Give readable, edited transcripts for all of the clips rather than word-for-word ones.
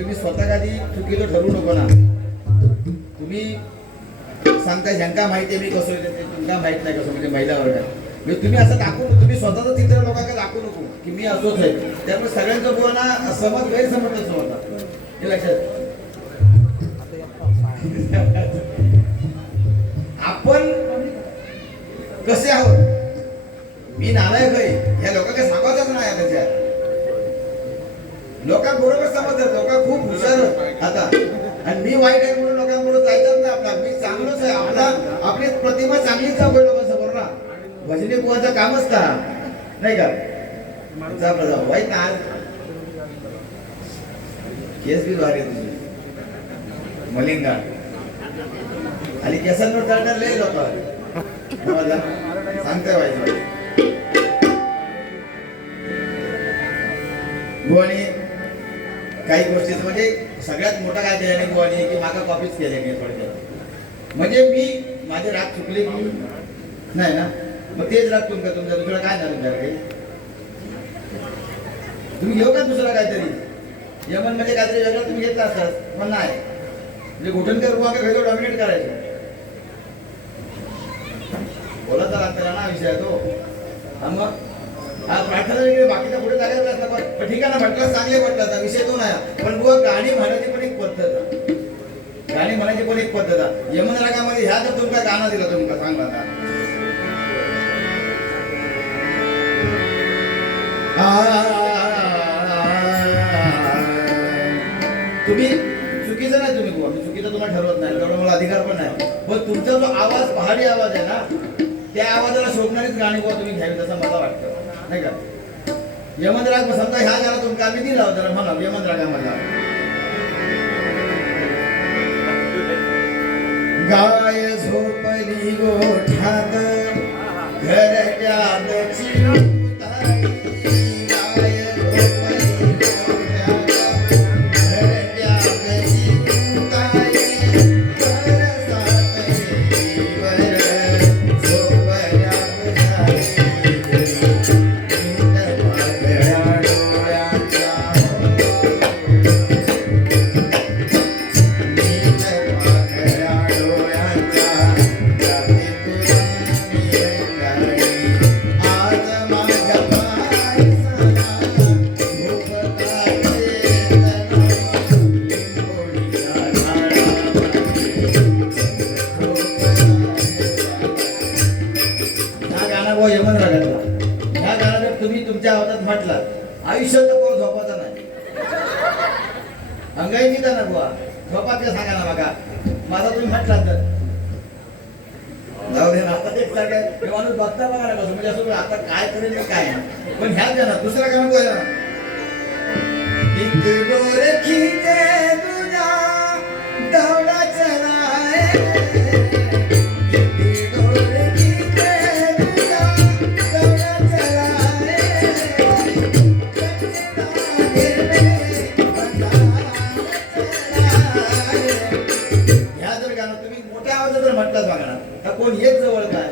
तुम्ही स्वतः कधी चुकीचं ठरवू नको ना. तुम्ही सांगता शंका माहिती आहे मी कसं होते ते तुमका माहित नाही कसं म्हणजे महिला वर्गात म्हणजे तुम्ही असं दाखवू तुम्ही स्वतःचं चित्र लोकांना दाखवू नको की मी असोच आहे. त्यामुळे सगळ्यांचं बोलणं समज गैरसमज होता हे लक्षात. आपण कसे आहोत मी नालायक आहे या लोकांना सांगायचंच नाही. त्याच्यात लोकांबरोबर समजतात लोक खूप हुशार आता आणि मी वाईट आहे म्हणून लोकांबरोबर जायचंच नाही. आपला मी चांगलोच आहे आपला आपली प्रतिमा चांगलीच दाखवली लोकांसमोर ना. भजनी बुवाचं कामच का नाही का वाईट ना. आज केस बी भारी तुझी मलिंगा आणि केसांवर तळतळले लोक सांगते व्हायचं बुवानी काही गोष्टी म्हणजे सगळ्यात मोठा काय केल्याने बुवानी की मागा कॉपीच केले मी थोडक्यात म्हणजे मी माझे राग चुकले की नाही ना. मग तेच राग तुमचा दुसरा काय ना तुमच्याकडे तुम्ही घेऊ का दुसरा काहीतरी यमन म्हणजे काहीतरी वेगळं तुम्ही घेतला असतात पण नाही म्हणजे घुटणकर बुवा का वेगळं डॉमिनेट करायचं बोलायचा लागतं ना विषय तो. मग हा प्रार्थना वगैरे बाकीच्या पुढे जायला असला पण ठीक आहे ना म्हटलं चांगले म्हटलं विषय तो नाही. पण बुवा गाणी म्हणायची पण एक पद्धत गाणी म्हणायची पण एक पद्धत यमन रागामध्ये ह्या जर तुमका गाणं दिलं तुमका सांगला का तुम्ही चुकीचं नाही तुम्ही बुवा मी चुकीचं तुम्हाला ठरवत नाही तेवढा मला अधिकार पण नाही. पण तुमचा जो आवाज पहाडी आवाज आहे ना त्या आवाजाला शोभणारीच गाणी बुवा तुम्ही घ्यावी तसं मला वाटतं नाही का. यमन राग समजा ह्या गाणं तुमका आम्ही दिला होता म्हणा यमन रागामधला गाय झोपली गोठ्यात घरट्यात यमन रागातला ह्या गाण्यात तुम्ही तुमच्या आवाजात म्हटलात आयुष्यात कोण झोपायचं नाही अंगाई निघा ना बुवा झोपात का सांगा ना बघा माझा तुम्ही म्हटलात तर जाऊ दे ना. आता एक सारखं माणूस बघता बघा ना कसं म्हणजे असं आता काय करेल काय पण ह्याच गाणं दुसरा गाणं बोला दौडा चलाए म्हटलं बघा कोण येत जवळ काय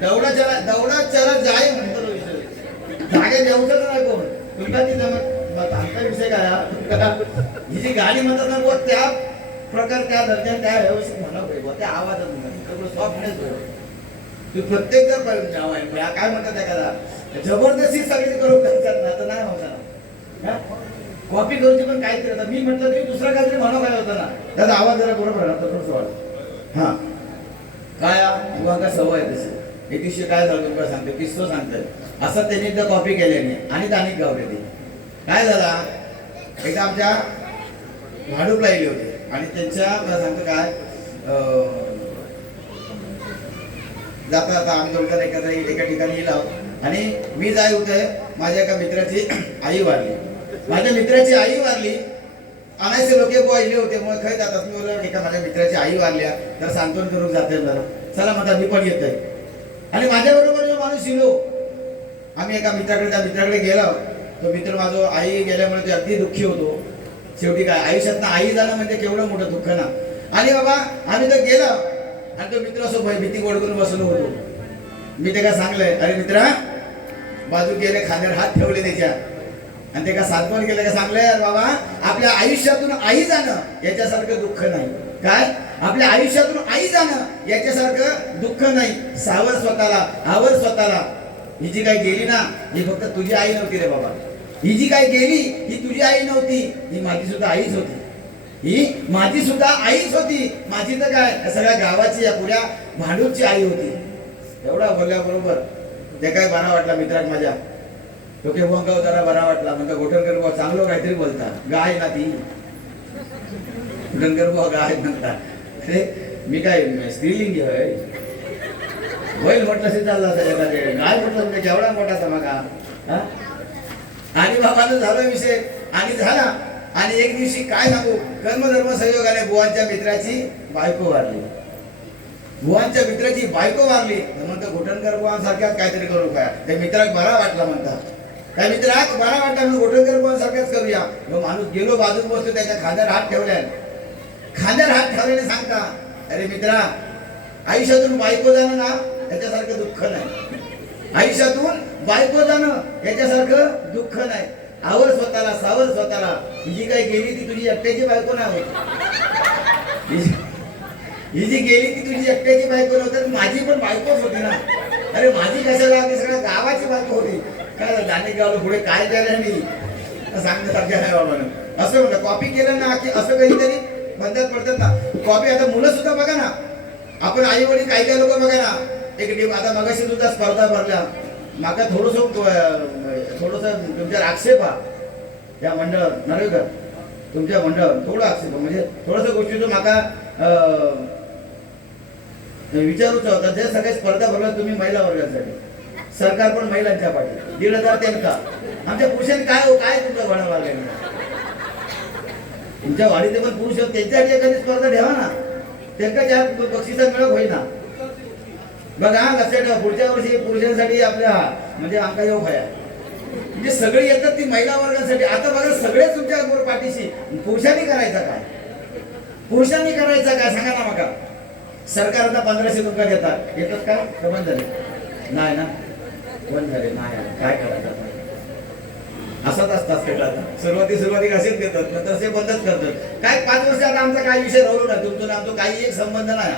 दौडा चला जाय म्हणतो विषय जागे देऊचच नाही कोण तुमचा ती आमचा विषय काय ही जी गाणी म्हणतात ना बुवा त्या प्रकार त्या दर्जाने त्या व्यवस्थित म्हणा पाहिजे त्या आवाजात सॉफ्टनेस तू प्रत्येक जर काय म्हणतात एखादा जबरदस्ती सगळी करून करतात ना तर नाही होता कॉपी करूची पण काहीतरी आता मी म्हटलं तरी दुसरा काहीतरी म्हणा काय होतं ना त्याचा आवाज जरा बरोबर आहे थोडंसं वाटतं. हा काय बुवा सवय आहे तशी एक दिवशी काय झालं तुम्हाला सांगते किस्सो सांगतोय असं त्यांनी एकदा कॉपी केल्याने आणि अनेक गावले ते काय झाला एकदा आमच्या भाडूपला गेले होते आणि त्यांच्या मला सांगतो काय जाता जाता आम्ही दोघं एका ठिकाणी गेलो आणि मी जाय होते माझ्या एका मित्राची आई वारली माझ्या मित्राची आई वारली अनायसे लोक बुवा इले होते मग खय जातात मी बोललो एका माझ्या मित्राची आई वारल्या तर सांत्वन करून जाते जरा चला म्हणता मी पण येतोय आणि माझ्याबरोबर जो माणूस इलो आम्ही एका त्या मित्राकडे गेलो तो मित्र माझा आई गेल्यामुळे ते अगदी दुःखी होतो शेवटी काय आयुष्यात आई जाणं म्हणजे केवढं मोठं दुःख ना आणि बाबा आम्ही तर गेलो आणि तो मित्र असो भीती गोड करून बसलो होतो मी ते काय सांगलंय अरे मित्रा बाजू गेले खांद्यावर हात ठेवले त्याच्या आणि ते का सातवण केलं का सांगलं बाबा आपल्या आयुष्यातून आई जाणं याच्यासारखं दुःख नाही. काय आपल्या आयुष्यातून आई जाणं याच्यासारखं दुःख नाही. सावर स्वतःला, आवर स्वतःला. ही जी काही गेली ना ही फक्त तुझी आई नव्हती रे बाबा. ही जी काही गेली ही तुझी आई नव्हती, ही माझी सुद्धा आईच होती. ही माझी सुद्धा आईच होती. माझी तर काय सगळ्या गावाची या पुऱ्या भांडूरची आई होती. एवढा बोलल्याबरोबर ते काय बरा वाटला मित्रात माझ्या. तो के बुवा जरा बरा वाटला. म्हणतो गोठणकर बुवा चांगलं काहीतरी बोलता. गाय ना ती गोठणकर बुवा गाय म्हणता. अरे मी काय स्त्रीलिंगी होय बैल म्हटलं असे चालला गाय म्हटलं म्हणजे केवढा मोठा धमाका. आणि बाबानं झाला विषय आणि झाला. आणि एक दिवशी काय सांगू कर्मधर्म संयोगाने बुवांच्या मित्राची बायको वारली. बुवांच्या मित्राची बायको वारली. म्हणतो घोटणकर बुवांसारख्याच काहीतरी करू काय. त्या मित्राला बरा वाटला म्हणतात. त्या मित्राक बरा वाटला म्हणून घोटणकर बुवांसारख्याच करूया. मग माणूस गेलो बाजूत बसतो त्याच्या खांद्यावर हात ठेवल्या. खांद्यावर हात ठेवल्याने सांगता अरे मित्रा आयुष्यातून बायको जाणं ना त्याच्यासारखं दुःख नाही. आयुष्यातून बायको जाणं याच्यासारखं दुःख नाही. आवर स्वतःला, सावर स्वतःला. ही जी काही गेली ती तुझी एकट्याची बायको नाही होती. ही जी गेली ती तुझी एकट्याची बायको नव्हती, माझी पण बायकोच होती ना. अरे माझी कशाला ती सगळ्या गावाची बायको होती. काय दाणे गावलं पुढे काय केलं नाही सांगण्यासारख्या नाही बाबानं. असं म्हणलं कॉपी केलं ना की असं काहीतरी बंधात पडतात ना. कॉपी आता मुलं सुद्धा बघा ना. आपण आई वडील काही काही लोक बघा ना. एक आता मगाशी सुद्धा स्पर्धा भरल्या. माका थोडस तुमच्यावर आक्षेप या मंडळ नरेकर तुमच्या मंडळ थोडं आक्षेप म्हणजे थोडस गोष्टीचं माका विचारूच होता. जे सगळे स्पर्धा भरल्या तुम्ही महिला वर्गासाठी. सरकार पण महिलांच्या पाठी 1,500 त्यांना. आमच्या पुरुषांनी काय हो काय तुमच्या भाडा मारले. तुमच्या वाडीचे पण पुरुष त्यांच्यासाठी एखादी स्पर्धा ठेवा ना. त्यांना चार बक्षिसा मिळत होईना. बघा लक्षात ठेवा पुढच्या वर्षी पुरुषांसाठी आपल्या म्हणजे आमका योग आहे. म्हणजे सगळे येतात ती महिला वर्गासाठी. आता बघा सगळे तुमच्या बरोबर पाठीशी. पुरुषांनी करायचा काय. पुरुषांनी करायचा काय सांगा ना. बघा सरकार आता 1500 रुपये देतात. येतात का बंद झाले नाही ना. बंद झाले नाही. काय करायचं असंच असतात. सुरुवाती असेच देतात नंतर ते बंदच करतात. काय 5 वर्ष आता आमचा काही विषय राहू ना. तुमचं आमचं काही एक संबंध नाही.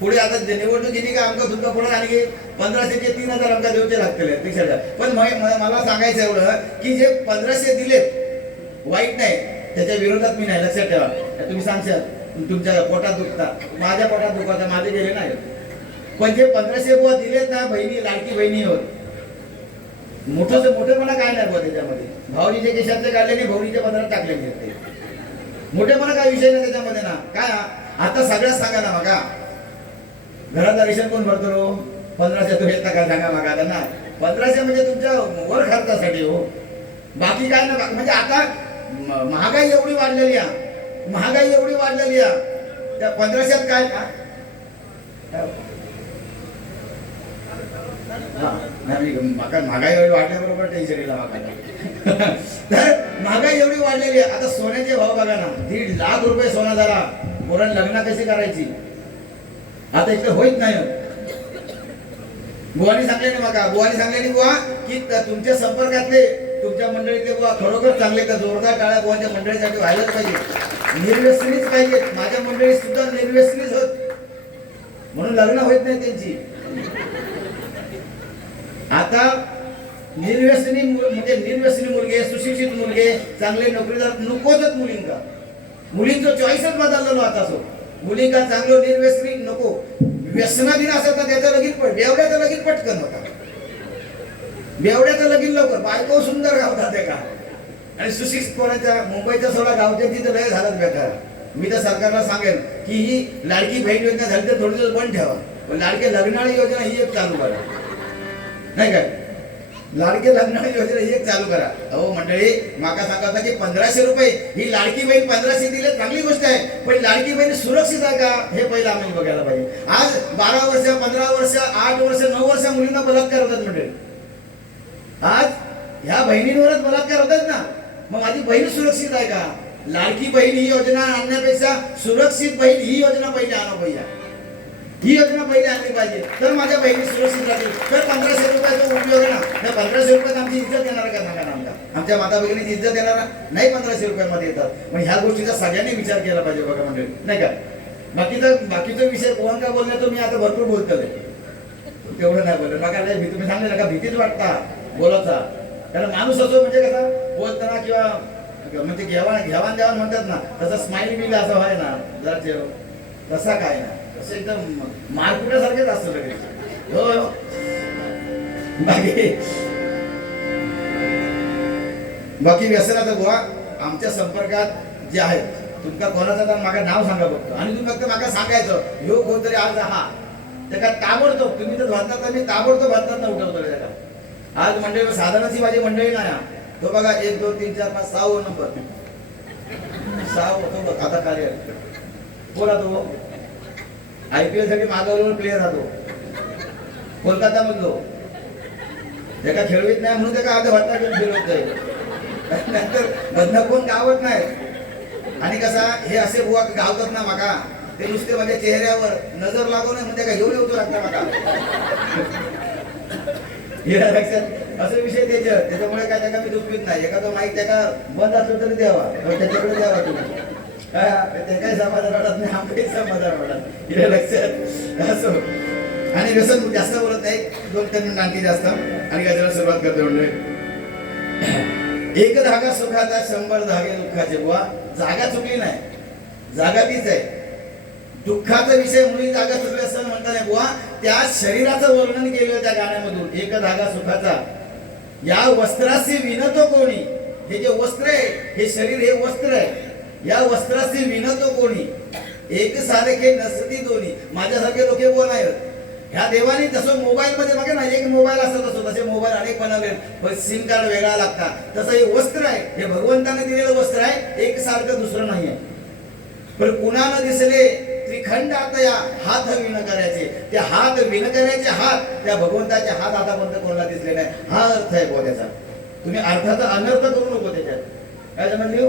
पुढे आता निवडणूक गेली का आमका तुमका पुढे आणि 1500 ते 3000 आमका देऊचे लागतील. पण मला सांगायचं एवढं की जे 1500 दिलेत वाईट नाही त्याच्या विरोधात मी नाही. लक्षात ठेवा. तुम्ही सांगशाल तुमच्या पोटात दुखतात. माझ्या पोटात दुखतात माझे गेले नाही. पण जे 1500 बुवा दिलेत ना बहिणी लाडकी बहिणी होत मोठेपणा काय नाही बुवा त्याच्यामध्ये. भाऊजीचे केशातले काढले नाही भाऊजीचे 15 टाकले नाही. मोठेपणा काय विषय नाही त्याच्यामध्ये ना. काय आता सगळ्यात सांगा ना. बघा घराचा रेशन कोण भरतो. 1500 तुम्ही येता काय सांगा बघा. त्यांना 1500 म्हणजे तुमच्या वर खर्चासाठी हो. बाकी काय ना. म्हणजे आता महागाई एवढी वाढलेली आहे. महागाई एवढी वाढलेली आहे. त्या 1500 काय महागाई एवढी वाढल्याबरोबर टेन्शन येईल माका. तर महागाई एवढी वाढलेली आहे. आता सोन्याचे भाव बघा ना. 1.5 लाख रुपये सोना झाला. पोरांनी लग्न कशी करायची आता इकडे होईत नाही. बुवानी सांगले ना बघा. बुवानी सांगले नाही बुवा की तुमच्या संपर्कातले तुमच्या मंडळीतले बुवा खरोखर चांगले का जोरदार टाळ्या बुवांच्या मंडळीसाठी व्हायलाच पाहिजे. निर्व्यसनीच पाहिजे. माझ्या मंडळी सुद्धा निर्व्यसनीच होत म्हणून लग्न होत नाही त्यांची. आता निर्व्यसनी म्हणजे निर्व्यसनी मुलगे सुशिक्षित मुलगे चांगले नोकरीदार नकोच मुलींका. मुलींचा चॉईसच बदललेलो आता. सो मुलींका चांगलं निर्व्यसनी नको. व्यसनाधीन असत ना त्याचं लगीन बेवड्याचं लगीन पटकन होता. बेवड्याचं लगीन लवकर. बायको सुंदर गावतात का आणि सुशिक्षित कोणाच्या मुंबईच्या सोडा गावच्या तिथं लय झालंच बेकार. मी तर सरकारला सांगेन की ही लाडकी बहीण योजना झाली तर थोडी दिवस बंद ठेवा. पण लाडके लग्नाळी योजना ही एक चालू करा. नाही काय लाडके लग्नाळी योजना ही एक चालू करा. अहो मंडळी माका सांगता की 1500 रुपये ही लाडकी बहीण 1500 दिले चांगली गोष्ट आहे. पण लाडकी बहीण सुरक्षित आहे का हे पहिलं आम्ही बघायला पाहिजे. आज 12 वर्ष 15 वर्ष 8 वर्ष 9 वर्ष मुलींना बलात्कार होतात मंडळी. आज ह्या बहिणींवरच बलात्कार होतात ना. मग माझी बहीण सुरक्षित आहे का. लाडकी बहीण ही योजना आणण्यापेक्षा सुरक्षित बहीण ही योजना पहिली आणा पाहिजे. ही योजना पहिले आणली पाहिजे, तर माझ्या बहिणी सुरक्षित राहतील. तर 1500 रुपयाचा उपयोग आहे ना, त्या 1500 रुपयात आमची इज्जत येणार का सांगा ना. आमच्या माता भगिनीची इज्जत येणार नाही 1500 रुपयामध्ये येतात. पण ह्या गोष्टीचा सगळ्यांनी विचार केला पाहिजे बघा मंडळी, नाही का. बाकीचा विषय कोण का बोलण्याचं मी आता भरपूर बोलतोय, तेवढं नाही बोलत नका. तुम्ही सांगले नका, भीतीच वाटता बोलायचा. कारण माणूस असो म्हणजे कसा बोलताना किंवा म्हणजे घेवाण द्यावण म्हणतात ना, तसं स्माइल बिल असं व्हाय ना जरा चेहरा, तसा काय ना, तसं एकदम मारकुट्यासारखेच असतं लगेच. हो बाकी व्यसनाचं बुवा आमच्या संपर्कात जे आहेत, तुमका कोणाचं तर मागा नाव सांगा बघतो आणि तुम्ही फक्त मागा सांगायचं ह्यो कोणतरी आज हा त्याला ताबडतोब तुम्ही तर म्हणतात तर मी ताबडतोब म्हणतात ना उठवतो त्याला. आज मंडळी साधारणची माझी मंडळी नाही, तो बघा 1 2 3 4 5 6 नंबर 6 होतो बघ आता कार्य बोला. तो IPL साठी मागवलेला प्लेअर राहतो कोलकाता मधलो, त्याला खेळवीत नाही म्हणून त्याला अर्ध भट्टा घेऊन खेळवत जाईल, नंतर बदना कोण गावत नाही. आणि कसा हे असे बुवा गावतात ना माका, ते नुसते माझ्या चेहऱ्यावर नजर लागू नये म्हणजे काय घेऊन येतो लागता माका. लक्षात असे विषय त्याच्यामुळे काय त्याला मी दुखवीत नाही. एखादा माईक त्याला बंद असलं तरी द्यावा, त्याच्याकडे द्यावा तुम्ही, ते काही समाधान वाटत नाही, आमच्याही समाधान वाटत. हे लक्षात असो. आणि व्यसन जास्त बोलत नाही, 2-3 मिनिट आणखी जास्त आणि गजराला सुरुवात करतो म्हणजे. एक धागा सुखाचा 100 धागे दुःखाचे. बुवा जागा चुकली नाही, जागा तीच आहे. दुःखाचा विषय म्हणून जागा चुकली असं म्हणता नाही बुवा. त्या शरीराचं वर्णन केलं त्या गाण्यामधून. एक धागा सुखाचा या वस्त्राशी विणतो कोणी. हे जे वस्त्र आहे, हे शरीर हे वस्त्र आहे, या वस्त्राशी विणतो कोणी. एक सारखे नसती दोन्ही. माझ्यासारखे लोक बोल आहेत. ह्या देवाने जसं मोबाईल मध्ये बघा ना, एक मोबाईल असत असतो, तसे मोबाईल अनेक बनवले, पण सिम कार्ड वेगळा लागतात. तसं हे वस्त्र आहे, हे भगवंताने दिलेलं वस्त्र आहे, एक सारखं दुसरं नाही आहे. पण कुणाला दिसले त्रिखंड आता या हात विण करायचे, ते हात विण करायचे हात त्या भगवंताचे हात आतापर्यंत कोणाला दिसले नाही. हा अर्थ आहे बुवा त्याचा. तुम्ही अर्थाचा अनर्थ करू नको त्याच्यात. काय समजले?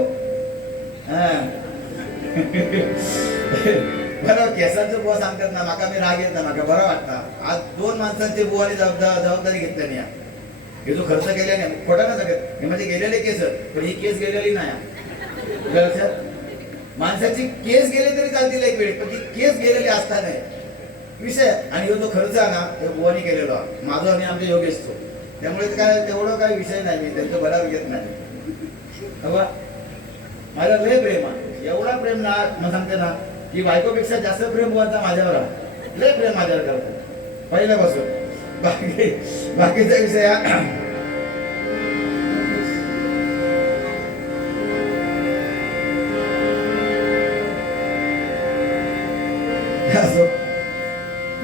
बरं केसांचं बुवा सांगतात ना, माका मी राग येत ना, माका बरं वाटतं. आज 2 माणसांची बुवाने जबाबदारी घेतली नाही. हे जो खर्च केला नाही खोटा ना सगळं, हे म्हणजे गेलेले केस, पण ही केस गेलेली नाही. लक्षात माणसाची केस गेले तरी चालतील एक वेळ, पण ती केस गेलेली असता नाही विषय. आणि जो खर्च आहे ना, हे बुवानी केलेला माझा आणि आमच्या योगेश तो. त्यामुळे काय तेवढं काही विषय नाही, मी त्यांचं बराबर घेत नाही. माझा लय प्रेम आहे, एवढा प्रेम ना मग सांगते ना की बायकोपेक्षा जास्त प्रेम बुवाचा माझ्यावर आहे. लय प्रेम माझ्यावर करतो पहिल्यापासून. बाकीचा विषय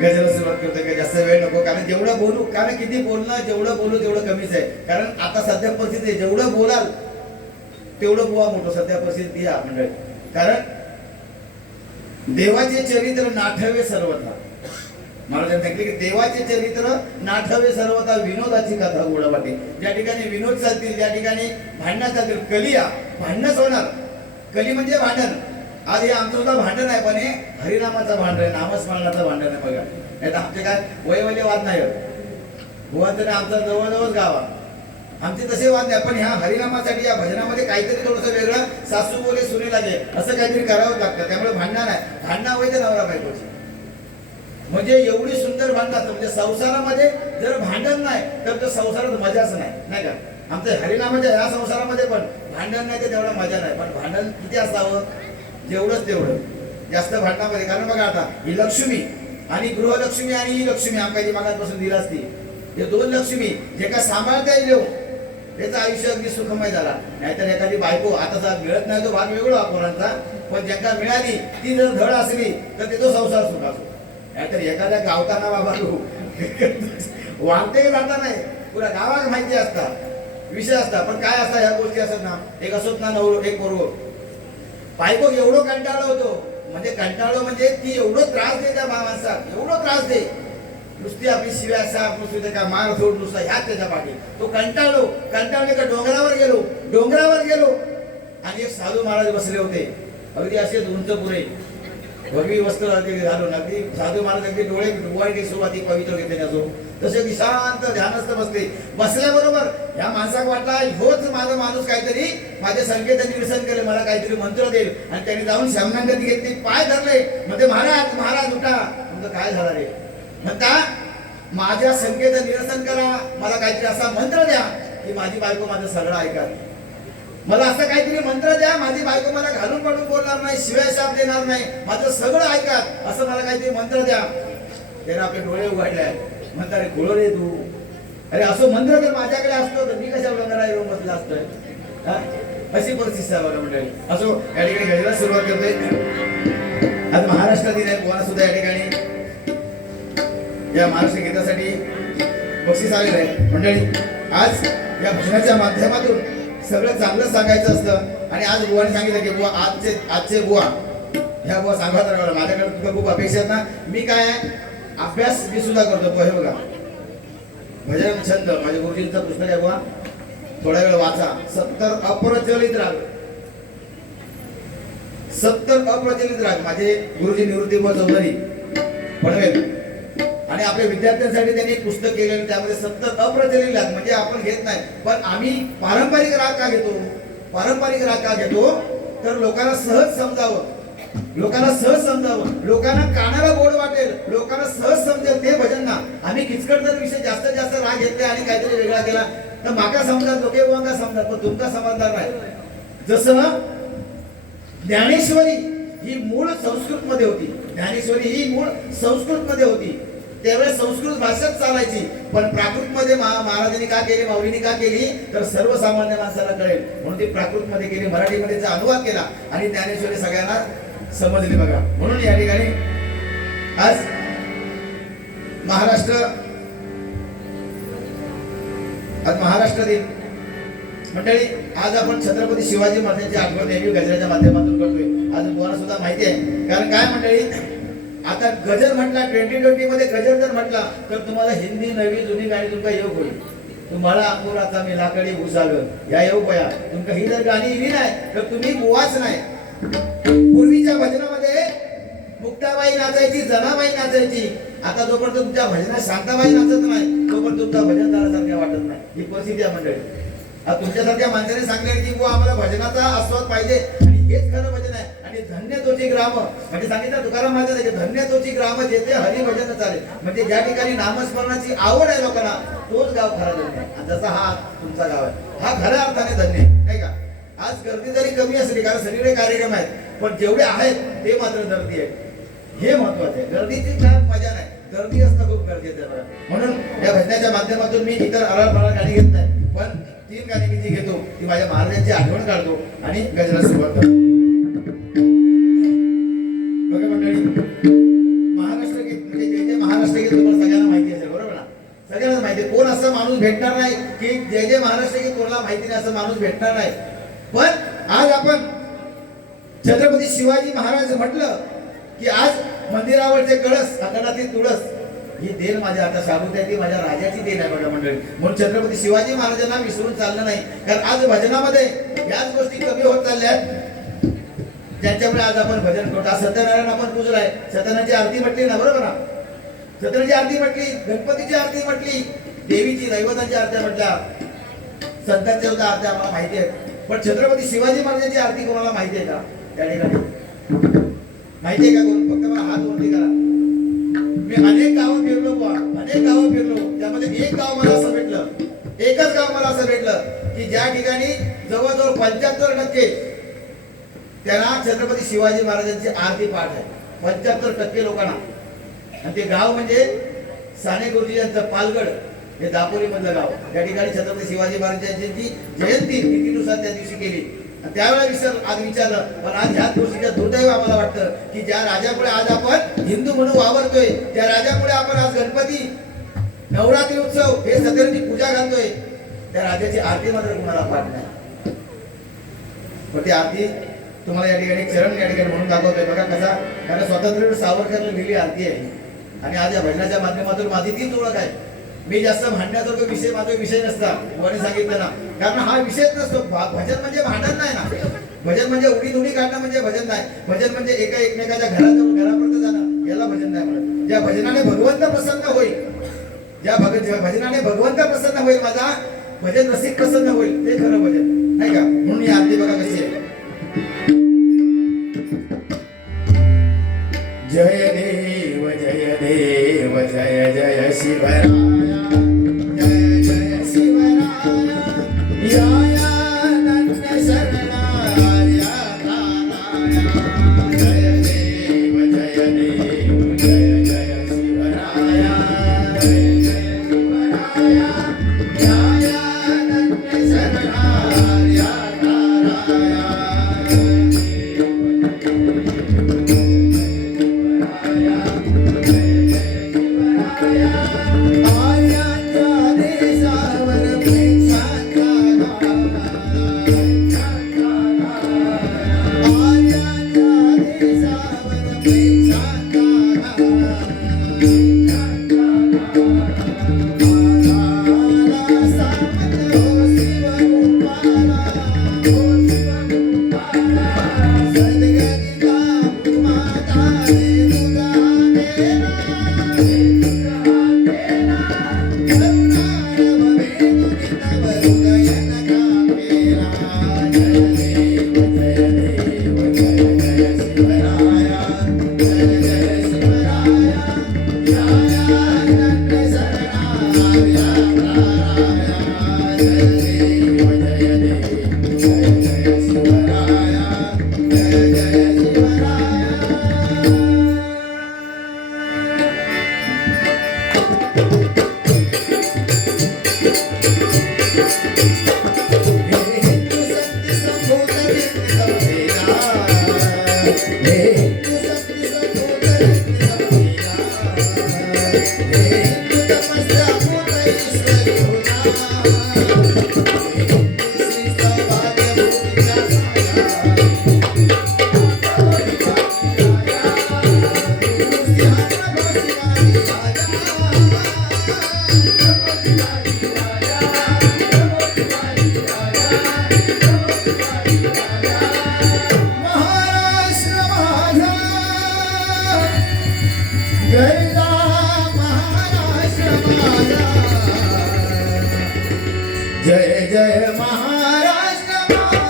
गजरा सुरुवात करतो का जास्त वेळ नको. कारण जेवढं बोलू, कारण किती बोलणं, जेवढं बोलू तेवढं कमीच आहे. कारण आता सध्या परिस्थिती जेवढं बोलाल तेवढं बुवा मोठं सध्या परिस्थिती आहे मंडळी. कारण देवाचे चरित्र नाठवे सर्वथा. महाराजांनी सांगितले की देवाचे चरित्र नाठवे सर्वथा. विनोदाची कथा गोडावाटी. ज्या ठिकाणी विनोद चालतील, ज्या ठिकाणी भांडणं चालतील, कलिया भांडणच होणार. कली म्हणजे भांडण. आज हे आमचं सुद्धा भांडण आहे, पण हे हरिनामाचं भांडण आहे, नामस्मरणाचं भांडण आहे. बघा नाही तर आमचे काय वयवल्य वाद नाही होत. भुवांचं आमचा जवळजवळच गाव आहे, आमचे तसे वाद नाही. पण ह्या हरिनामासाठी या भजनामध्ये काहीतरी थोडंसं वेगळं, सासू बोले सुने लागे असं काहीतरी करावं लागतं. त्यामुळे भांडण आहे. भांडणं होईल नवरा बायकोची. म्हणजे एवढी सुंदर भांडणं. म्हणजे संसारामध्ये जर भांडण नाही तर त्या संसारात मजाच नाही, नाही का. आमच्या हरिनामाच्या ह्या संसारामध्ये पण भांडण नाही तर तेवढा मजा नाही. पण भांडण किती असावं, जेवढंच तेवढं जास्त भांडणामध्ये. कारण बघा आता ही लक्ष्मी आणि गृहलक्ष्मी आणि ही लक्ष्मी आमच्या जी मागापासून दिला असती, हे 2 लक्ष्मी जे का सांभाळता येईल त्याचं आयुष्य अगदी सुखमय झाला. नाहीतर एखादी बायको आता मिळत नाही तो भाग वेगळा पोरांचा, पण ज्यांना मिळाली ती जर धड असली तर ते तो संसार सुखासो. नाहीतर एखाद्या गावताना बाबा वागते जाता नाही, पुरा गावात माहिती असतात विषय असतात. पण काय असतात ह्या गोष्टी असतात ना, एक असोत ना नवरो एक बरोबर बायको एवढं कंटाळलं होतो. म्हणजे कंटाळलं म्हणजे ती एवढं त्रास दे त्या माणसात, एवढं त्रास दे, नुसती आपली शिव्या साप नुसती काय मार सोड नुसता ह्याच त्याच्या पाठी. तो कंटाळले का डोंगरावर गेलो आणि एक साधू महाराज बसले होते, अगदी असे उंच पुरे. भगवी वस्त्र घालून अगदी साधू महाराज अगदी डोळे डोळ्याची सुरुवाती पवित्र घेतले असो तसे अगदी शांत ध्यानस्थ बसले. बसल्याबरोबर या माणसाक वाटला ह्योच माझा माणूस काहीतरी माझे संकेत निरसन केले, मला काहीतरी मंत्र देईल. आणि त्यांनी जाऊन शमनागती घेतली, पाय धरले, म्हणते महाराज महाराज उठा. म्हणतो काय झालं रे? म्हणता माझ्या संकेत निरसन करा, मला काहीतरी असा मंत्र द्या की माझी बायको माझं सगळं ऐका. मला असं काहीतरी मंत्र द्या, माझी बायको मला घालून पडून बोलणार नाही, शिवाय शाप देणार नाही, माझं सगळं ऐका, असं मला काहीतरी मंत्र द्या. त्याने आपले डोळे उघडले. म्हणता रे खोळ रे तू, अरे असं मंत्र जर माझ्याकडे असतो तर मी कशा प्रकारे रूम बसला असतोय. अशी परिस्थिती आहे बघा मंडळी. असो या ठिकाणी घडीला सुरुवात करते. आज महाराष्ट्र दिन आहे, कोणा सुद्धा या ठिकाणी या महाराष्ट्र गीतासाठी बक्षीस आलेलं आहे. मंडळी आज या भजनाच्या माध्यमातून सगळं चांगलं सांगायचं असतं. आणि आज बुवाने सांगितलं की बुवा आजचे बुवा ह्या बुवा सांगा तर माझ्याकडे तुला खूप अपेक्षा आहेत ना. मी काय अभ्यास मी सुद्धा करतो. हे बघा भजन छंद माझ्या गुरुजींचं पुस्तक आहे बुवा, थोडा वेळ वाचा. 70 अप्रचलित राग, 70 अप्रचलित राग माझे गुरुजी निवृत्ती चौधरी पनवेल आणि आपल्या विद्यार्थ्यांसाठी त्यांनी एक पुस्तक केलेलं, त्यामध्ये 70 अप्रचलित राग म्हणजे आपण घेत नाही, पण आम्ही पारंपरिक राग का घेतो? पारंपरिक राग का घेतो तर लोकांना सहज समजावं, लोकांना सहज समजावं, लोकांना कानाला गोड वाटेल, लोकांना सहज समजेल ते भजन ना. आम्ही किचकट जर विषय जास्तीत जास्त राग घेतले आणि काहीतरी वेगळा केला तर माका समजतात, लोके वांगा समजतात, पण तुमका समजणार नाही. जसं ज्ञानेश्वरी ही मूळ संस्कृत मध्ये होती, ज्ञानेश्वरी ही मूळ संस्कृत मध्ये होती, त्यावेळेस संस्कृत भाषाच चालायची. पण प्राकृत मध्ये महाराजांनी का केली, माऊलींनी का केली तर सर्वसामान्य माणसाला कळेल म्हणून ती प्राकृत मध्ये केली, मराठीमध्ये त्याचा अनुवाद केला आणि ज्ञानेश्वरी सगळ्यांना समजली बघा. म्हणून या ठिकाणी आज महाराष्ट्र दिन मंडळी. आज आपण छत्रपती शिवाजी महाराजांची आठवण नेहमी गजराच्या माध्यमातून करतोय. आज तुम्हाला सुद्धा माहिती आहे, कारण काय मंडळी आता गजर म्हटला 2020 मध्ये गजर जर म्हटला तर तुम्हाला हिंदी नवी जुनी गाणी तुमका योग होईल. तुम्हाला अंकुराचा मी लाकडी घुसाग या योग होया. तुमका ही जर गाणी इली नाही तर तुम्ही बुवाच नाही. पूर्वीच्या भजनामध्ये मुक्ताबाई नाचायची, जनाबाई नाचायची. आता जोपर्यंत तुमच्या भजनात शांताबाई नाचत नाही तोपर्यंत तुमचा भजनदारासारख्या वाटत नाही. ही परिस्थिती आहे मंडळी. आता तुमच्यासारख्या माणसाने सांगले की बुवा आम्हाला भजनाचा आस्वाद पाहिजे आणि हेच खरं भजन आहे. आणि धन्य तोची ग्राम म्हणजे सांगितलं तुकाराम महाराज की धन्य तोची ग्राम जेथे हरिभजन चाले, म्हणजे ज्या ठिकाणी नामस्मरणाची आवड आहे लोकांना तोच गाव खरा धन्य आहे. जसा हा तुमचा गाव आहे हा खऱ्या अर्थाने धन्य आहे का. आज गर्दी जरी कमी असली कारण सगळे कार्यक्रम आहेत, पण जेवढे आहेत ते मात्र गर्दी आहे, हे महत्वाचं आहे. गर्दीची काय मजा नाही, गर्दी असणं खूप गरजेचं आहे. म्हणून या भजनाच्या माध्यमातून मी इतर अराळ गाणी घेत नाही, पण 3 गाणी मी जी घेतो ती माझ्या महाराजांची आठवण काढतो आणि गजरा सुरुवात करतो. बघा मंडळी, महाराष्ट्र गीत म्हणजे जे महाराष्ट्र गीत तुम्हाला सगळ्यांना माहिती असेल, बरोबर ना? सगळ्यांना माहिती आहे. कोण असं माणूस भेटणार नाही की जे महाराष्ट्र गीत कोणाला माहिती नाही असं माणूस भेटणार नाही. पण आज आपण छत्रपती शिवाजी महाराज म्हटलं की आज मंदिरावरचे कळस अखंडातील तुळस ही देण माझ्या आता शाबूत आहे, ती माझ्या राजाची देण आहे बघा मंडळी. म्हणून छत्रपती शिवाजी महाराजांना विसरून चाललं नाही, कारण आज भजनामध्ये याच गोष्टी कमी होत चालल्या आहेत ज्यांच्यामुळे आज आपण भजन करतो. सत्यनारायण आपण पूजलाय, सत्यनारायणाची आरती म्हटली ना, बरोबर ना? सत्यनारायणाची आरती म्हटली, गणपतीची आरती म्हटली, देवीची दैवतांची आरती म्हटल्या, संतांच्या सुद्धा आरती आम्हाला माहिती आहेत. पण छत्रपती शिवाजी महाराजांची आरती कोणाला माहिती आहे का? त्या ठिकाणी माहिती आहे का कोण? फक्त मला हात वरती करा. मी अनेक गावं फिरलो, अनेक गावं फिरलो, त्यामध्ये एक गाव मला असं भेटलं, एकच गाव मला असं भेटलं की ज्या ठिकाणी जवळजवळ 75% त्यांना छत्रपती शिवाजी महाराजांची आरती पाठ आहे. 75% लोकांना. आणि ते गाव म्हणजे साने गुरुजी यांचं पालगड, हे दापोली मधलं गाव. त्या ठिकाणी छत्रपती शिवाजी महाराजांची जयंती तिथीनुसार त्या दिवशी केली. त्यावेळेला आज विचारलं, पण आज ह्याच गोष्टीचं दुर्दैव आम्हाला वाटतं की ज्या राजामुळे आज आपण हिंदू म्हणून वावरतोय, त्या राजामुळे आपण आज गणपती, नवरात्री उत्सव हे सत्यनारायणाची पूजा घालतोय, त्या राजाची आरती मात्र कुणाला पाठ नाही. पण ती आरती तुम्हाला या ठिकाणी चरण या ठिकाणी म्हणून दाखवतोय बघा कसा. कारण स्वातंत्र्य सावरकरला लिहिली आरती आहे आणि आज या भजनाच्या माध्यमातून माझी तीच ओळख आहे. मी जास्त भांडण्याचा विषय माझा विषय नसता, कोणी सांगितलं ना, कारण हा विषयच नसतो. भजन म्हणजे भांडण नाही ना, भजन म्हणजे उडी उडी काढणं म्हणजे भजन नाही. भजन म्हणजे एका एकमेकाच्या घरापर्यंत जाणं, याला भजन नाही म्हणत. ज्या भजनाने भगवंत प्रसन्न होईल, ज्या भजनाने भगवंत प्रसन्न होईल, माझा भजन रसिक प्रसन्न होईल, ते खरं भजन नाही का. म्हणून ही आरती बघा कशी आहे. जय देव जय देव जय जय शिवराया, जय जय शिवराया, या अनन्य शरणार्या प्राणाया. जय देव जय देव जय जय शिवराया, जय जय शिवराया, या अनन्य शरणार्या प्राणाया. जय जय महाराष्ट्र माझा,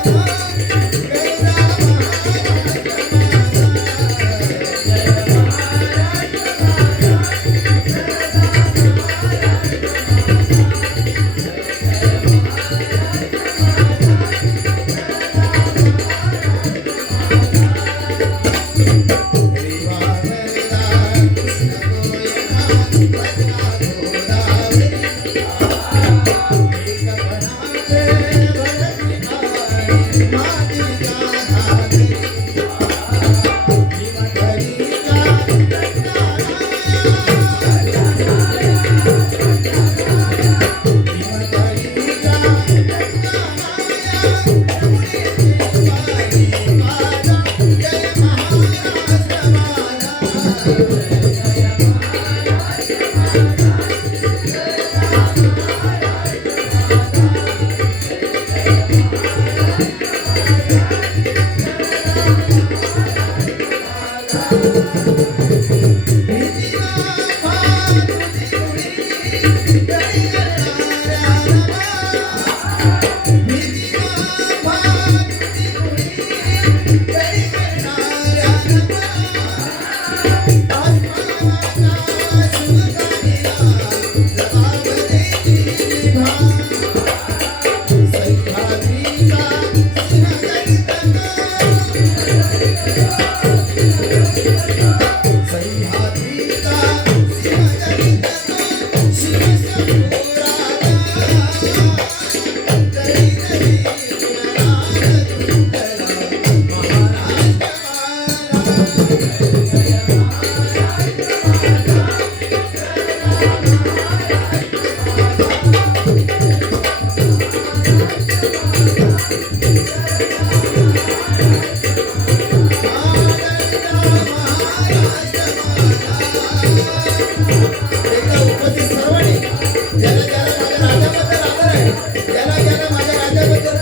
गैरा ज्याला माझ्या राज्याबद्दल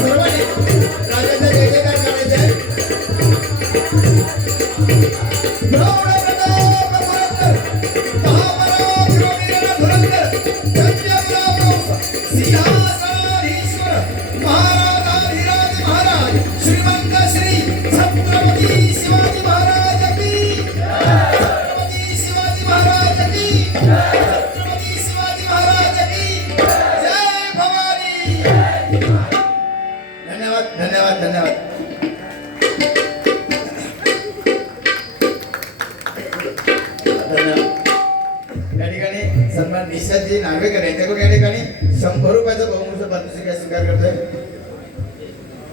सर्वांनी राजाचा जय जयकार धन्यवाद धन्यवाद. या ठिकाणी सन्मान निशांतजी नार्वेकर यांच्याकडून या ठिकाणी 100 रुपयाचा बहुमूल्य पारितोषिक स्वीकार करतोय.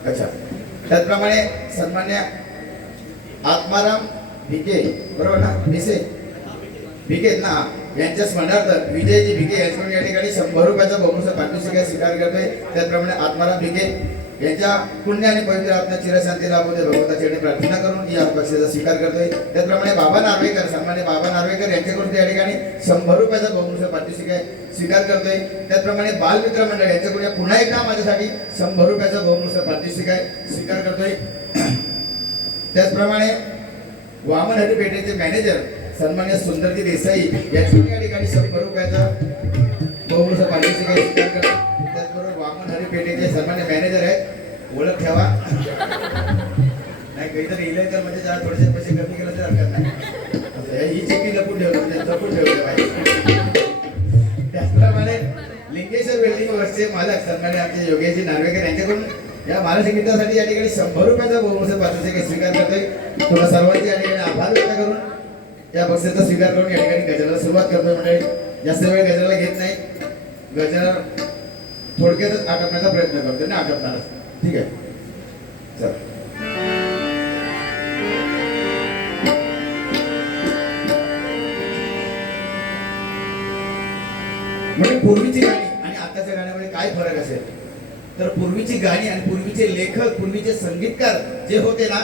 अच्छा, त्याचप्रमाणे सन्मान्य आत्माराम भिके, बरोबर ना, भिके ना, यांच्या स्मरणार्थ विजयजी भिके यांच्याकडून या ठिकाणी 100 रुपयाचा बहुमूल्य पारितोषिक स्वीकार करतोय. त्याचप्रमाणे आत्माराम भिके यांच्या पुण्य आणि पवित्र आत्मा चिरशांती लाभू दे भगवंताच्या चरणी प्रार्थना करून या बक्षिसाचा स्वीकार करतोय. त्याचप्रमाणे बाबा नार्वेकर, सन्मान्य बाबा नार्वेकर यांच्याकडून या ठिकाणी 100 रुपयाचा बहुमूल्य पारितोषिक स्वीकार करतोय. त्याचप्रमाणे बालमित्र मंडळ यांच्याकडून पुन्हा एकदा माझ्यासाठी 100 रुपयाचा बहुमूल्य पारितोषिक स्वीकार करतोय. त्याचप्रमाणे वामन हरी पेठेचे मॅनेजर सन्मान्य सुंदरजी देसाई यांच्याकडून या ठिकाणी 100 रुपयाचा बहुमूल्य पारितोषिक स्वीकार करतोय. त्याचबरोबर वामन हरी पेठेचे सन्मान्य मॅनेजर आहेत, ओळख ठेवा. नाही काहीतरी लिहिलंय तर म्हणजे जरा थोडेसे पैसे कमी केलं तर हरकत नाही. ही चिठ्ठी लपून ठेवलं म्हणजे जपून ठेवलं पाहिजे. त्याचप्रमाणे लिंगेश्वर वेल्डिंग वर्षचे मालक सन्मान्य आमचे योगेशजी नार्वेकर यांच्याकडून या महाराष्ट्र या ठिकाणी 100 रुपयाचा बहुमूल्य पारितोषिक स्वीकार करतोय. तुम्हा सर्वांचे या ठिकाणी आभार व्यक्त करून या बक्षिसाचा स्वीकार करून या ठिकाणी गजराला सुरुवात करतोय. म्हणजे जास्त वेळ गजराला घेत नाही, गजरा थोडक्यातच आटपण्याचा प्रयत्न करतोय ना, आटपणार. ठीक आहे, चल. म्हणजे पूर्वीची गाणी आणि आताच्या गाण्यामध्ये काय फरक असेल तर पूर्वीची गाणी आणि पूर्वीचे लेखक, पूर्वीचे संगीतकार जे होते ना,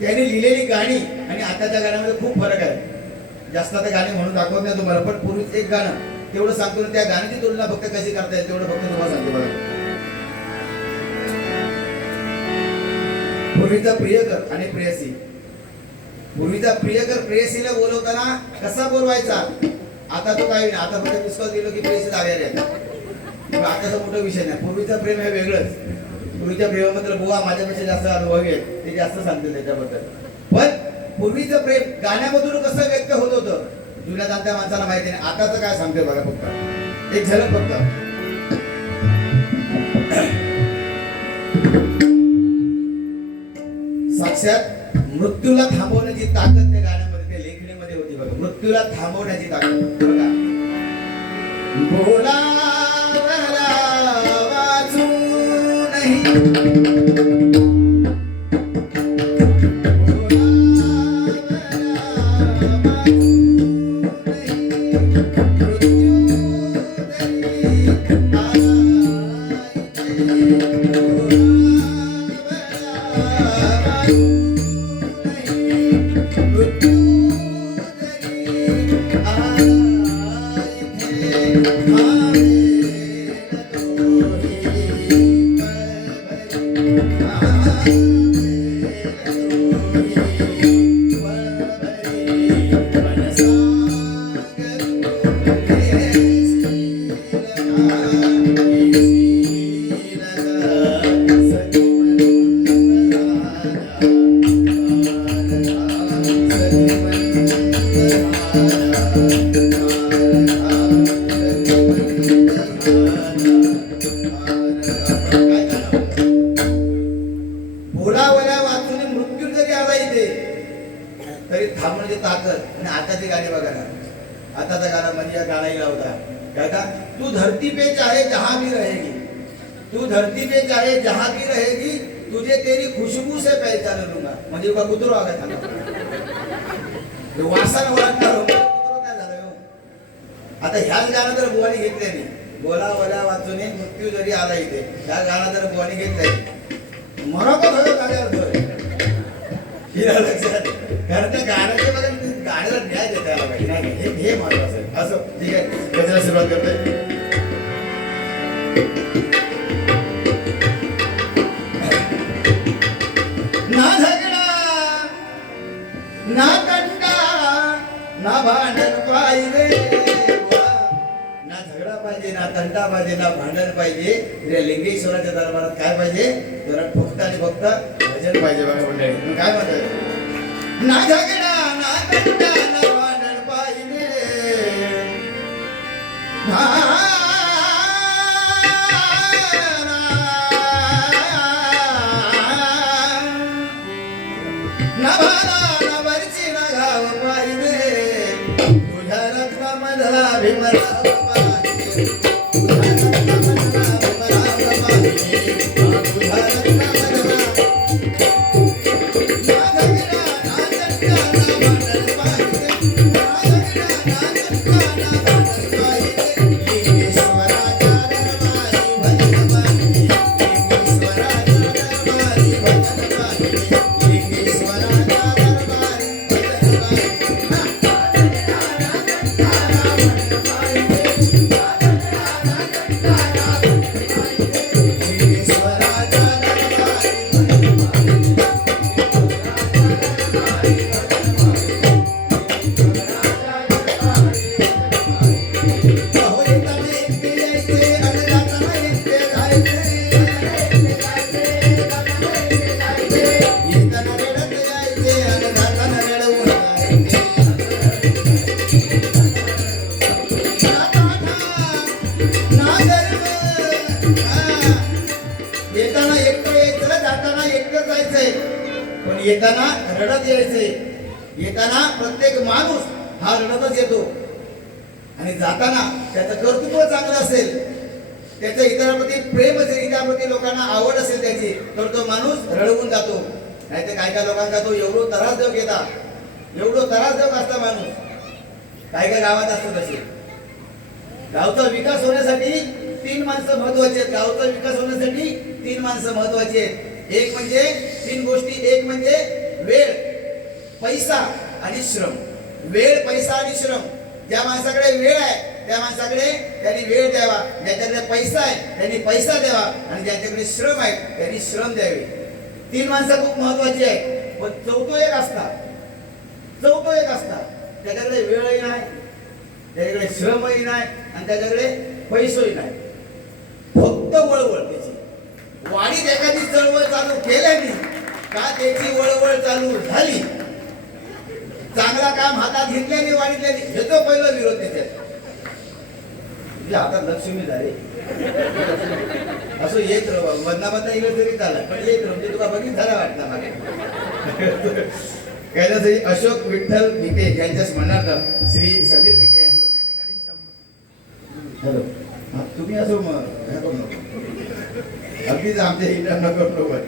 त्यांनी लिहिलेली गाणी आणि आताच्या गाण्यामध्ये खूप फरक आहे. जास्त आता गाणी म्हणून दाखवत नाही तुम्हाला, पण पूर्वीच एक गाणं तेवढं सांगतो ना, त्या गाण्याची तुलना फक्त कशी करता येईल तेवढं फक्त तुम्हाला सांगतो बघा. पूर्वीचा प्रियकर आणि प्रेयसी, पूर्वीचा प्रियकर प्रेयसीला बोलवताना कसा बोलवायचा, आता तो काही नाही, आता फक्त विश्वास दिलो की प्रेयसी जाग्यावर येतात. आताचा मोठा विषय नाही. पूर्वीचं प्रेम हे वेगळंच. पूर्वीच्या प्रेमाबद्दल बुवा माझ्यापेक्षा जास्त अनुभवी आहेत, ते जास्त सांगतील त्याच्याबद्दल. पण पूर्वीचं प्रेम गाण्यामधून कसं व्यक्त होत होतं जुन्या जाणत्या माणसाला माहिती नाही. आताचं काय सांगते बघा, फक्त एक झलक फक्त. साक्षात मृत्यूला थांबवण्याची ताकद त्या गाण्यामध्ये, त्या लेखणीमध्ये होती बघा. मृत्यूला थांबवण्याची ताकद बघा. बोला वाचू नाही तरी थांबण्याची ताकद. आणि आताची गाणी बघा ना, आताचा गाणा म्हणजे या गाणाही लावता काय का, तू धरती पे चाहे जहां भी रहेगी, तू धरती पे चाहे जहां भी रहेगी, तुझे तेरी खुशबू से पहचान लूंगा. म्हणजे बघ कुत्रो आगा थांबा वासान ओळखणार हो, कुत्रो काय झालं हो. आता ह्याच गाणं जर बुवानी घेतले नाही, बोला बोला वाचून मृत्यू जरी आला इथे, ह्या गाणं जर बुवानी घेतलंय मरोका थोडं गाण्यावर हिरा लक्षात. कारण त्या गाण्याचे बघा, गाण्याला न्याय देता आला पाहिजे नाही, हे महत्वाचं आहे. असं ठीक आहे, गजरा सुरुवात करतोय. ना झगड़ा ना कंटा ना भांडण पाहिजे, ना झगडा पाहिजे, ना तंटा पाहिजे, ना भांडण पाहिजे. या लिंगेश्वराच्या दरबारात काय पाहिजे? जरा फक्त आणि फक्त भजन पाहिजे बघा मंडळी. मग काय म्हणतात? ना झगडा ना तंटा ना भांडण पाहिजे, ना भाला ना वरची ना घाव पाहिजे, तुझ्या रक्तामधला भीमराव पाहिजे, तुझ्या रक्तामधला भीमराव पाहिजे, तुझ्या रक्तामधला. ना झगडा ना तंटा ना भांडण पाहिजे, ना झगडा ना तंटा ना भांडण पाहिजे. लिंगेश्वराच्या दरबारी भजन पाहिजे, लिंगेश्वराच्या दरबारी भजन पाहिजे, लिंगेश्वराच्या दरबारी भजन पाहिजे. लिंगेश्वराच्या अहो येताना एकटे यायचे आणि जाताना एकटे जायचे, येताना रडत यायचे आणि जाताना रडवून जायचे. ना काठा, ना गर्व, येताना एकटं यायचं, जाताना एकटं जायचंय, पण येताना रडत यायचंय. येताना प्रत्येक माणूस हा रडतच येतो आणि जाताना त्याचं कर्तृत्व चांगलं असेल, त्याचं इतरांप्रती प्रेम असेल, इतरांप्रती लोकांना आवड असेल त्याची, तर तो माणूस रडवून जातो. नाहीतर काय काय लोकांचा तो एवढं त्रासदेव घेता, एवढं त्रासदेव असता माणूस. काय काय गावात असतं तसे. गावचा विकास होण्यासाठी 3 माणसं महत्वाची आहेत. गावचा विकास होण्यासाठी 3 माणसं महत्वाची आहेत. एक म्हणजे 3 गोष्टी. एक म्हणजे वेळ, पैसा आणि श्रम. वेळ, पैसा आणि श्रम. ज्या माणसाकडे वेळ आहे त्या माणसाकडे त्यांनी वेळ द्यावा, ज्याच्याकडे पैसा आहे त्यांनी पैसा द्यावा आणि ज्याच्याकडे श्रम आहे त्यांनी श्रम द्यावे. 3 माणसं खूप महत्वाची आहे. पण चौथो एक असता त्याच्याकडे वेळही नाही, त्याच्याकडे श्रमही नाही आणि त्याच्याकडे पैसोही नाही. फक्त वळवळ त्याची. वाडीत एखादी चळवळ चालू केल्याने का त्याची वळवळ चालू झाली, चांगला काम हातात घेतल्याने वाढीतल्याने ह्याचा पहिला विरोध त्याच्यात. तुझ्या हातात लक्ष्मी झाली असं येत बदनाबदना येईल तरी चालत, पण येत म्हणजे तुला बघित झाला वाटतं मला. कैलासजी अशोक विठ्ठल भिके यांच्या स्मरणार्थ श्री समीर भिके यांच्या ठिकाणी हॅलो तुम्ही असं अगदीच आमच्या हिंडा नको बरोबर.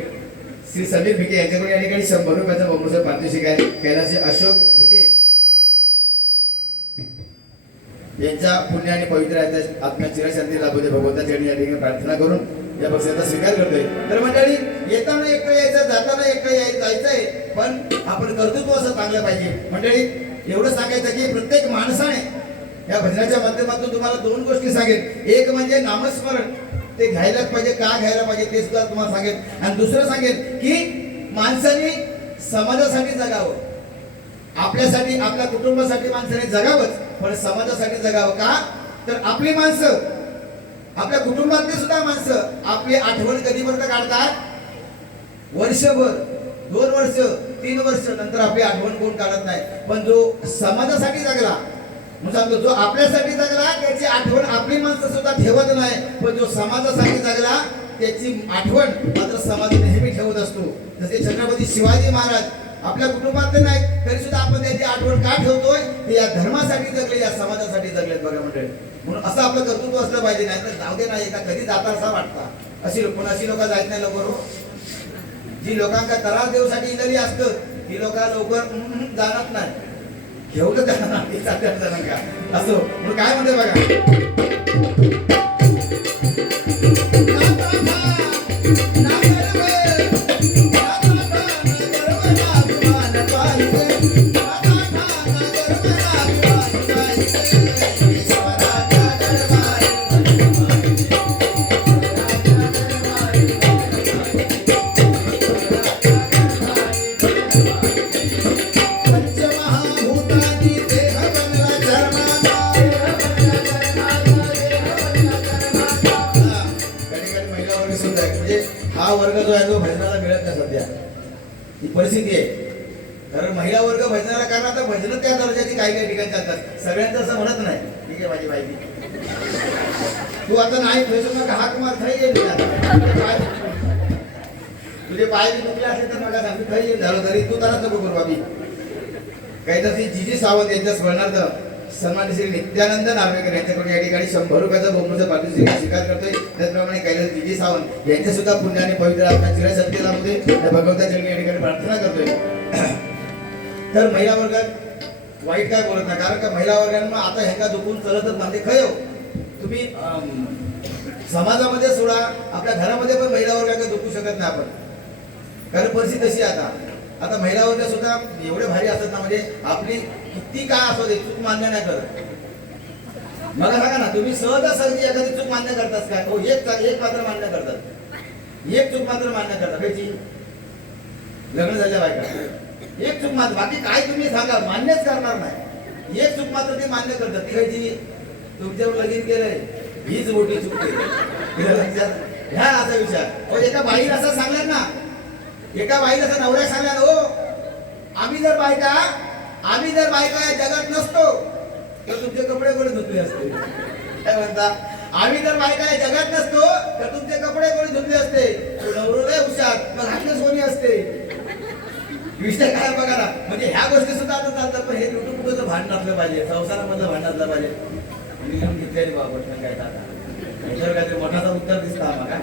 श्री समीर भिके यांच्याकडे या ठिकाणी 100 रुपयाचा बॉम्बचा पारितोषिक आहे. कैलासजी अशोक भिके यांच्या पुण्य आणि पवित्र आत्म्या चिरशांती लाभू दे भगवंताच्या चरणी या ठिकाणी प्रार्थना करून या पक्षाचा स्वीकार करतोय. तर मंडळी, येताना एकटं यायचं, जाताना एकटं जायचंय, पण आपण कर्तृत्व असं चांगलं पाहिजे. मंडळी, एवढं सांगायचं की प्रत्येक माणसाने या भजनाच्या माध्यमातून तुम्हाला 2 गोष्टी सांगेन. एक म्हणजे नामस्मरण, ते घ्यायलाच पाहिजे. का घ्यायला पाहिजे ते सुद्धा तुम्हाला सांगेन. आणि दुसरं सांगेन की माणसाने समाजासाठी जगावं, आपल्यासाठी, आपल्या कुटुंबासाठी माणसाने जगावंच, पण समाजासाठी जगावं. का तर आपली माणसं, आपल्या कुटुंबातली सुद्धा माणसं आपली आठवण कधीपर्यंत काढतात? वर्षभर, 2 वर्ष, 3 वर्ष नंतर आपली आठवण कोण काढत नाही. पण जो समाजासाठी जगला, म्हणून सांगतो, जो आपल्यासाठी जगला त्याची आठवण आपली माणसं सुद्धा ठेवत नाही, पण जो समाजासाठी जगला त्याची आठवण मात्र समाज नेहमी ठेवत असतो. जसे छत्रपती शिवाजी महाराज आपल्या कुटुंबातले नाही तरी सुद्धा आपण त्याची आठवण का ठेवतोय? ते या धर्मासाठी जगले, या समाजासाठी जगलेत बघा मंडळी. म्हणून असं आपलं कर्तृत्व असलं पाहिजे. नाही तर जाऊ दे नाही का कधी जाता असा वाटता. अशी लोक जायत नाही लवकर. जी लोकांका त्रास देऊसाठी इलेली असतं ती लोक लवकर जाणत नाही. घेऊन जाणार का असो. म्हणून काय म्हणते बघा, कारण महिला वर्ग भजनाला, कारण आता भजन त्या दर्जाची काही काही ठिकाणी चालतात, सगळ्यांचं असं म्हणत नाही. ठीक आहे माझी बाई, तू आता नाही ठेवू नका, हात मार खाई येईल तुझे पाय बी दुखले असले तर मला सांगतो खाई येईल झालं तरी तू तरच नको करू बाबी. काहीतरी जीजी सावंत यांच्या स्मरणार्थ सन्माननीय श्री नित्यानंद नार्वेकर यांच्याकडून या ठिकाणी 100 रुपयाचा बोमरूचा पारितोषिक स्वीकार करतोय. त्याचप्रमाणे कैलास जीजी सावंत यांच्या सुद्धा पुण्याने पवित्र आपल्या चिरशक्ती लाभू त्या भगवंता चरणी या ठिकाणी प्रार्थना करतोय. तर महिला वर्गात वाईट काय बोलत नाही, कारण का महिला वर्गांना आता ह्यांना दुखून चलतच म्हणजे खय हो. तुम्ही समाजामध्ये सोडा, आपल्या घरामध्ये पण महिला वर्गाकडे दुखू शकत नाही आपण, कारण परिस्थिती तशी आता आता महिला वर्ग सुद्धा एवढे भारी असतात ना, म्हणजे आपली किती काय असो दे चूक मान्य नाही करत. मला सांगा ना, तुम्ही सहजासहजी एखादी चूक मान्य करतात काय? हो, एक मात्र मान्य करतात, एक चूक मात्र मान्य करतात. त्याची लग्न झाल्या बायका एक चूक मात्र, बाकी काय तुम्ही सांगा मान्यच करणार नाही. एक चूक मात्र ते मान्य करतात. ती खायची तुमच्यावर लगीन केलंय हीच मोठी चूक केली ह्या असा विचार. हो, एका बाईला असं सांगणार ना, एका बाईला असं नवऱ्या सांगणार, हो आम्ही जर बायका या जगात नसतो तर तुमचे कपडे कोणी धुतले असते. काय म्हणता? आम्ही जर बायका या जगात नसतो तर तुमचे कपडे कोणी धुतले असते. नवरोदय हुशार मग हातच कोणी असते. विषय काय बघा ना, म्हणजे ह्या गोष्टी सुद्धा आता चालतात. पण हे कुठं भांडण असलं पाहिजे, संसारामधलं भांडण असलं पाहिजे. लिहून घेतलेली बाबा काय टाका याच्यावर काहीतरी मोठाचा उत्तर दिसता आम्हाला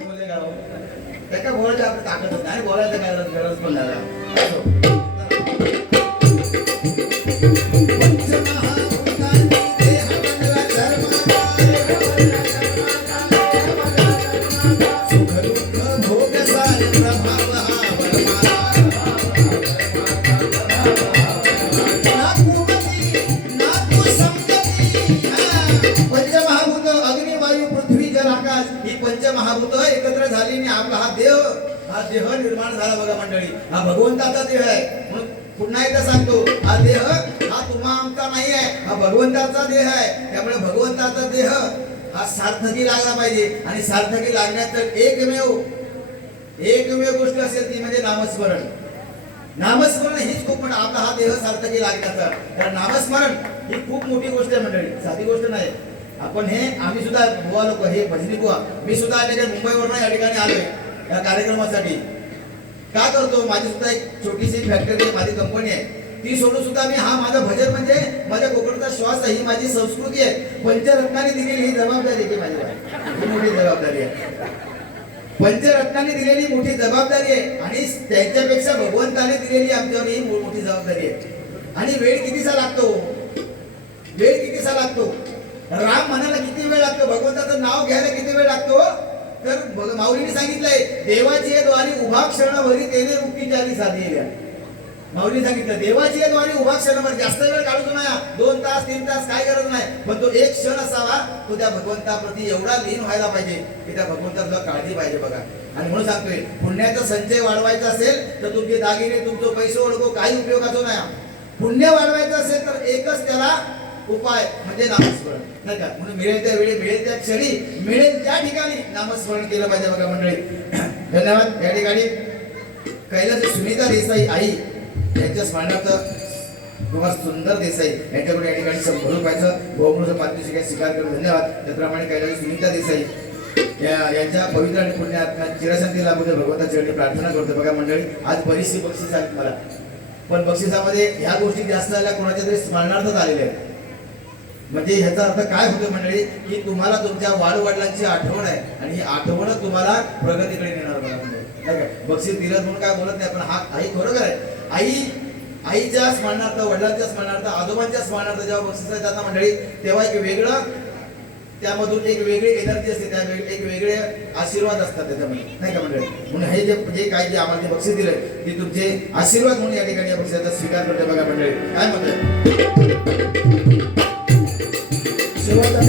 बोलले का त्या बोलायची आपली ताकदच नाही, बोलायचं काय गरज पण नाही. पंचमहाभूत एकत्र झाली आणि आपला हा देह निर्माण झाला बघा मंडळी. हा भगवंताचा देह आहे. म्हणून पुन्हा एकदा सांगतो, हा देह हा तुम्हा आमचा नाही आहे, हा भगवंताचा देह आहे. त्यामुळे भगवंताचा देह हा सार्थकी लागला पाहिजे. आणि सार्थकी लागण्याचं एकमेव गोष्ट असेल ती म्हणजे नामस्मरण. नामस्मरण हीच खूप मोठं, आपला हा देह सार्थकी लागण्याचा. तर नामस्मरण ही खूप मोठी गोष्ट आहे मंडळी, साधी गोष्ट नाही. आपण हे आम्ही सुद्धा बुवा लोक, हे भजनी बुवा, मी सुद्धा मुंबईवरून या ठिकाणी आलोय या कार्यक्रमासाठी. का करतो? माझी सुद्धा एक छोटीशी फॅक्टरी, माझी कंपनी आहे. ती सोडून सुद्धा मी हा माझं भजन म्हणजे माझ्या कोकणचा श्वास आहे, ही माझी संस्कृती आहे. पंचरत्नांनी दिलेली ही जबाबदारी आहे माझी, ही मोठी जबाबदारी आहे. पंचरत्नांनी दिलेली मोठी जबाबदारी आहे आणि त्यांच्यापेक्षा भगवंताने दिलेली आमच्यावर ही मोठी जबाबदारी आहे. आणि वेळ कितीसा लागतो? राम म्हणायला किती वेळ लागतो? भगवंताचं नाव घ्यायला किती वेळ लागतो? तर माऊलीने सांगितलंय, देवाची द्वारी उभा क्षणभरी तेने मुक्ती चाली साधलेल्या. माऊलीने सांगितलं, देवाची द्वारी उभा क्षणभर, जास्त वेळ काढू नये, 2 तास 3 तास काय गरज नाही, पण तो एक क्षण असावा, तो त्या भगवंताप्रती एवढा लीन व्हायला पाहिजे की त्या भगवंताला काळजी पाहिजे बघा. आणि म्हणून सांगतोय, पुण्याचा संचय वाढवायचा असेल तर तुमचे दागिने, तुमचं पैसे ओळखो काही उपयोगाचं नाही. पुण्य वाढवायचं असेल तर एकच त्याला उपाय म्हणजे नामस्मरण, नाही का? म्हणून मिळेल त्या वेळी, मिळेल त्या क्षणी, मिळेल त्या ठिकाणी नामस्मरण केलं पाहिजे बघा मंडळी. धन्यवाद. या ठिकाणी कैलास सुनीता देसाई आई यांच्या स्मरणार्थ कुमार सुंदर देसाई यांच्याकडून या ठिकाणी 100 रुपयाचं बहुमूल्य पारितोषिक स्वीकार करून धन्यवाद. त्याप्रमाणे कैलास सुनीता देसाई यांच्या पवित्र आणि पुण्य आत्मा चिरशांती लाभू दे भगवंता चरणी प्रार्थना करतो बघा मंडळी. आज बरीचशी बक्षीस आहेत मला, पण बक्षिसामध्ये ह्या गोष्टी जास्त झाल्या कोणाच्या तरी स्मरणार्थच आलेल्या आहेत. म्हणजे ह्याचा अर्थ काय होतो मंडळी, की तुम्हाला तुमच्या वाडवडिलांची आठवण आहे आणि ही आठवण तुम्हाला प्रगतीकडे नेणार बघा मंडळी, नाही का? बक्षीस दिलं म्हणून काय बोलत नाही, पण हा आई खरोखर आहे. आईच्या स्मरणार्थ, वडिलांच्या स्मरणार्थ, आजोबांच्या स्मरणार्थ जेव्हा बक्षीस येतात ना मंडळी, तेव्हा एक वेगळं त्यामधून एक वेगळी एनर्जी असते, त्या एक वेगळे आशीर्वाद असतात त्याच्यामध्ये, नाही का मंडळी? म्हणून हे जे काय जे आम्हाला जे बक्षीस दिलंय ते तुमचे आशीर्वाद म्हणून या ठिकाणी या बक्षिसाचा स्वीकार करते बघा मंडळी. काय म्हणतोय शेवटचा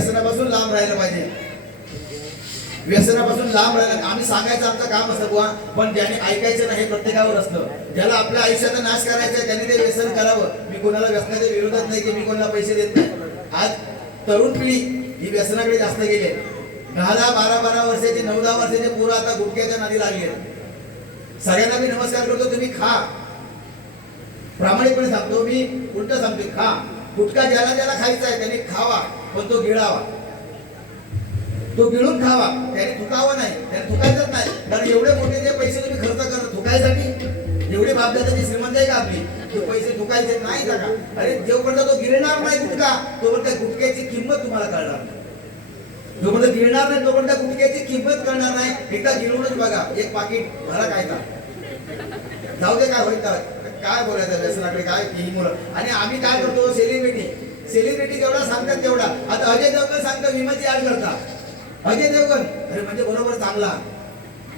व्यसनापासून लांब राहायला पाहिजे. व्यसनापासून लांब राहायला आम्ही सांगायचं आमचं काम असतं बुवा, पण ज्याने ऐकायचं नाही हे प्रत्येकावर असतं. ज्याला आपल्या आयुष्याचा नाश करायचा आहे त्याने ते व्यसन करावं. मी कोणाला व्यसनाच्या विरोधात नाही की मी कोणाला पैसे देत नाही. आज तरुण पिढी ही व्यसनाकडे जास्त गेली. 10-12 वर्षाचे 9-10 वर्षाचे पोरं आता गुटख्याच्या नादी लागले. सगळ्यांना मी नमस्कार करतो, तुम्ही खा. प्रामाणिकपणे सांगतो, मी उलट सांगतो, खा. गुटखा ज्याला ज्याला खायचा आहे त्याने खावा, पण तो गिळावा. तो गिळून खावा, त्याने थुकावा नाही, त्याने थुकायचंच नाही. कारण एवढे मोठे जे पैसे तुम्ही खर्च करता थुकायसाठी, एवढी बापदादाची श्रीमंत आहे का आपली, ते पैसे थुकायचे नाही का? अरे जोपर्यंत तो गिळणार नाही गुटखा, तोपर्यंत गुटख्याची किंमत तुम्हाला कळणार नाही. जोपर्यंत गिळणार नाही तोपर्यंत गुटख्याची किंमत कळणार नाही. एकदा गिळूनच बघा, एक पाकिट भरा काय का जाऊ दे, काय होईल काय बोलायचं व्यसनाकडे काय ही मुलं. आणि आम्ही काय करतो, सेलिब्रिटी जेवढा सांगतात तेवढा. आता अजय देवगण सांगतो विमाची ऍड करता. अजय देवगण अरे म्हणजे बरोबर चांगला.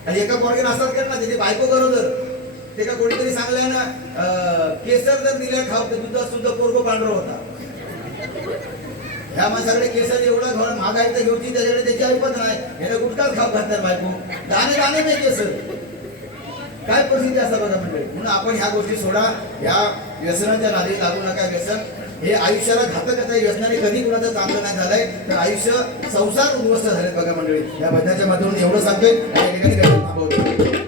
आणि एका पोरगेला असतात कर ना, त्याची बायको बरोबर ते का कोणीतरी सांगलाय ना, केसर जर दिल्या खाऊ तर दुधात सुद्धा पोरगो पांढरा होता. ह्या माणसाकडे केसर एवढा घर महागायचं घेऊची, त्याच्याकडे त्याची ऐपत नाही, याला गुटखाच खाऊ घालतात बायको. दाणे नाही केसर. काय परिस्थिती असतात बघा मंडळी. म्हणून आपण ह्या गोष्टी सोडा, या व्यसनाच्या नादी लागू नका. व्यसन हे आयुष्याला घातकच आहे. व्यसनाने कधी कुणाचं चांगलं नाही झालंय, तर आयुष्य संसार उद्ध्वस्त झालेत बघा मंडळी. या भजनाच्या माध्यमातून एवढं सांगतोय. या ठिकाणी थांबवतो.